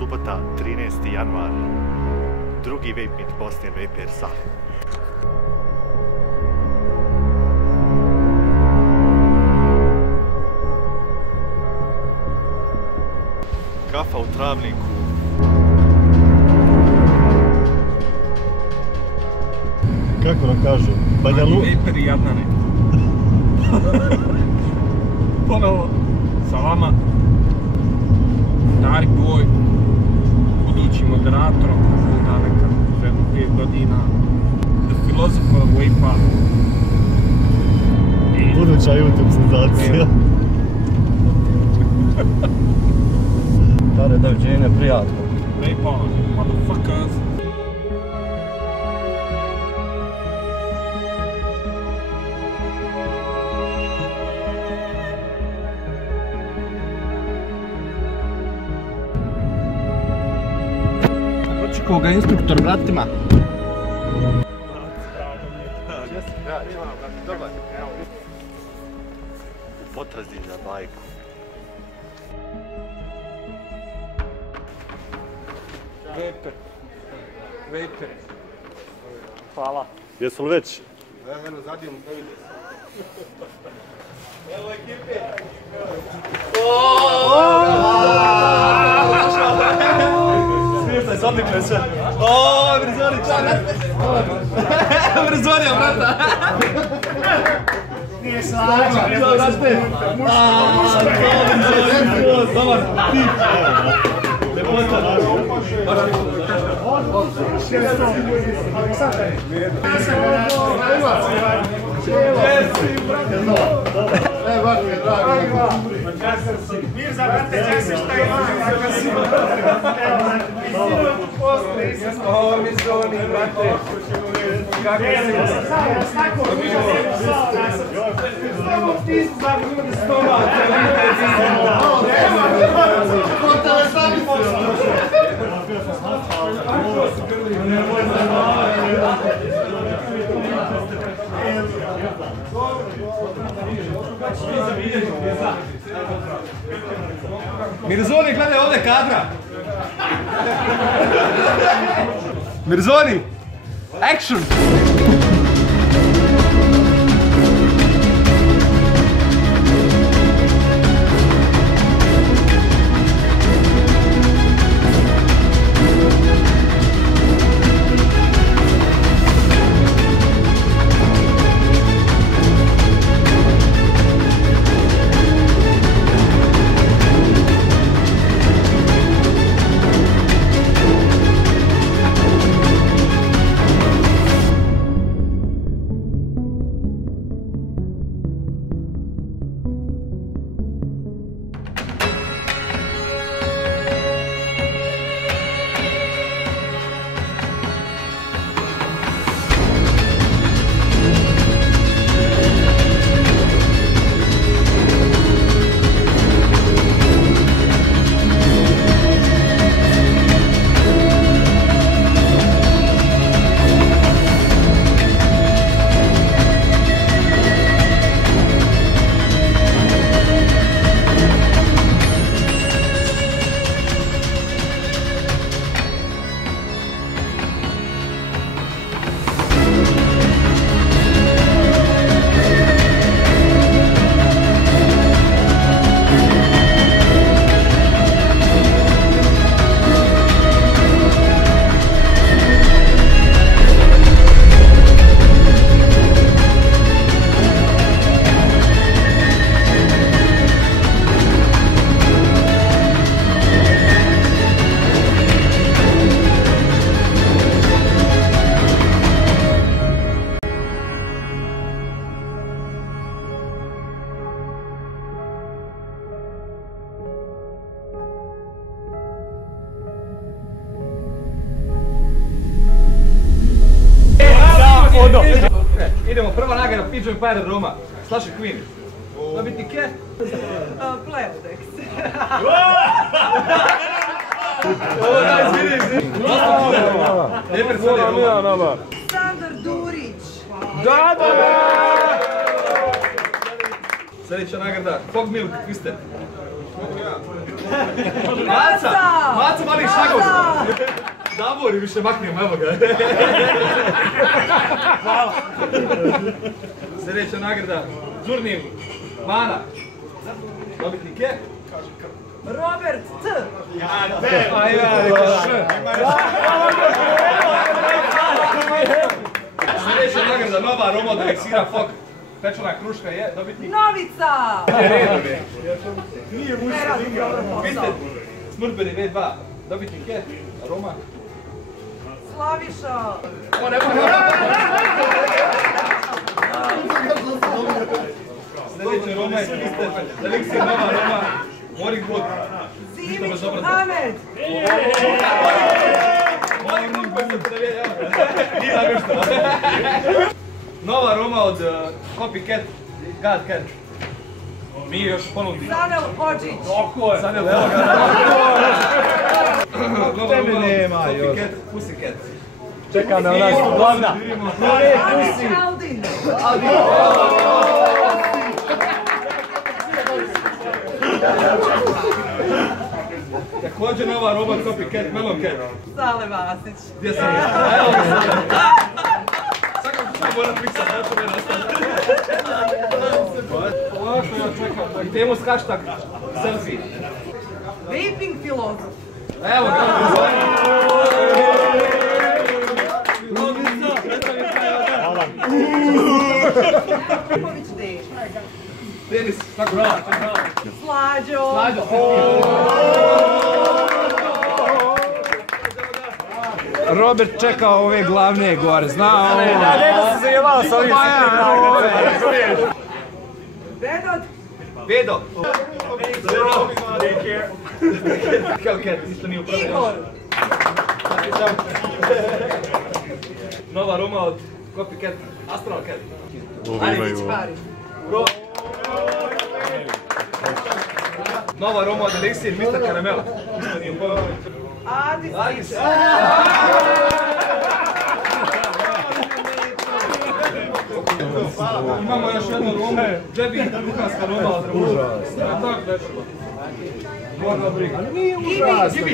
subota 13. januar. Drugi Vape Meet Bosnian Vapers sali. Kafa u Travniku. Kako nam kažu? Banja Luka. Vaper i Jadnane. Ponovo sa vama Dari Boj, budući moderator onda nekad 5 godina, The Philosopher Vape-a i Buduća YouTube senzacija. Dare, doviđenja, prijatno. Vape-a, motherfuckers. Koga instruktor vratima? U potrazi za bajku. Vaper. Vaper. Hvala. Jesu li već? Eno, zadijem, ne vidi se. Evo ekipe! Smiještaj se, odlično sve. Oooo, Brizoni, čao! Brizonija, brata! Nije slađa, ne znam se. Dobar, tip. Lepota naša. Mirza, brate, Jackson, šta ima? Kakav si? O, Mizoni, brate. Kako si? Tako, Mirza, nema sala, samo pticu za ljudi stomak. Mirzoni, gledaj ovdje kadra! Mirzoni! Action! Idemo, prva nagrada Pigeon Pirate Roma. Slash Queen. Dobiti ke? Playdex. Ovo daj, izvini. Ne predsvodi Roma. Sandor Durić. Da! Sljedeća nagrada, Fog Milk Twisted. Maca malih šagov! Davor i više maknijemo, evo ga. Hvala. Sljedeća nagrada. Žurnim. Mana. Dobitnik je? Robert T. Sljedeća nagrada, nova aroma od eliksira Fok. Pečena kruška je, dobitnik. Novica. Nije muška dinga. Vi ste Smrtbeni V2. Dobitnik je aroma. Slaviša. O, ne može. Sljedeća aroma je eliksir nova aroma. Morning Wood. Simić Mohamed. Nova aroma od Copycat Godcat. Mi još ponudimo. Sanel Hodžić. Sanel, evo ga. Nova aroma od Copycat Pussycat. Čeka na nas glavna. Aldin. Također nova aroma od Copycat Melon Cat. Sale Vasić. Gdje sam je? Evo ga sada. Čekam što moram miksat, da ću mene ostaviti. Ovako ja čekam. I temu s hashtag selfie. Vaping filozof. Evo ga. Popović D. Tenis, tako bravo. Slađo. Slađo. Robert čekao ove glavne gore, zna ovo. Da, nego se zajebao sa ovim sitnim Vedod. Vedo. Hellcat, isto nije upravo. Igor. Nova aroma od Copycat Astral Cat. Arivić Pari. Nova aroma od Elixir Mr. Karamela. Isto nije upravo. Adis. Imamo još jednu aromu, džebi kuhanska aroma od Ruža. Tako dešava. Morda briga. Ali nije užasno.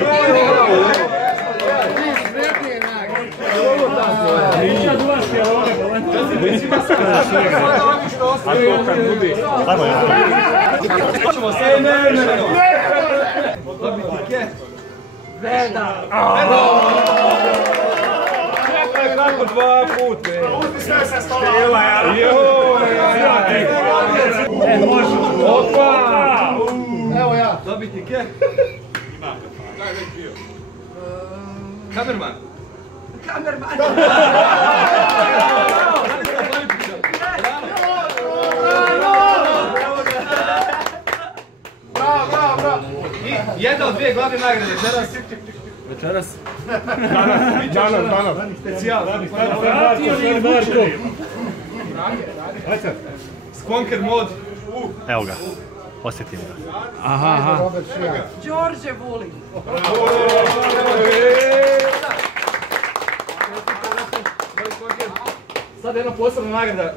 Veda. Čekaj kako dva puta. Sve se stola. Može. Opa! Evo ja. Dobitnik je? Kamerman. Kamerman. Bravo. I jedna od dvije glavne nagrade večeras. Danas. Specijal. Skonker mod. Evo ga, osjetimo ga. Aha. Đorđe Vulin. Sada jedna posebna nagrada.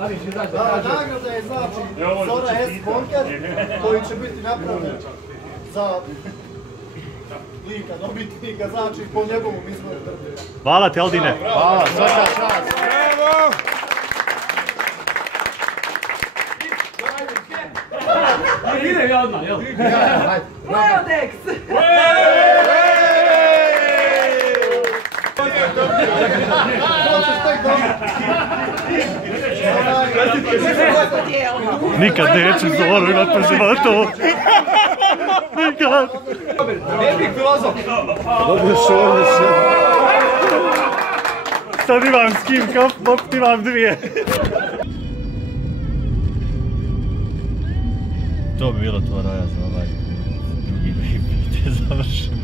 Ali će izaći da kaže. Nagrada je znači Zora S. Konker koji će biti napravljen za lika, dobitnika, znači po njegovom izboru. Hvala ti, Aldine. Hvala, svaka čast. Bravo! Idem ja odmah, jel? Leodex. Nikad neću Zoru imat po životu. Nikad. Vaping filozof. Sad imam s kim opet imam dvije. To bi bilo to Raja za ovaj drugi vape, te završeno.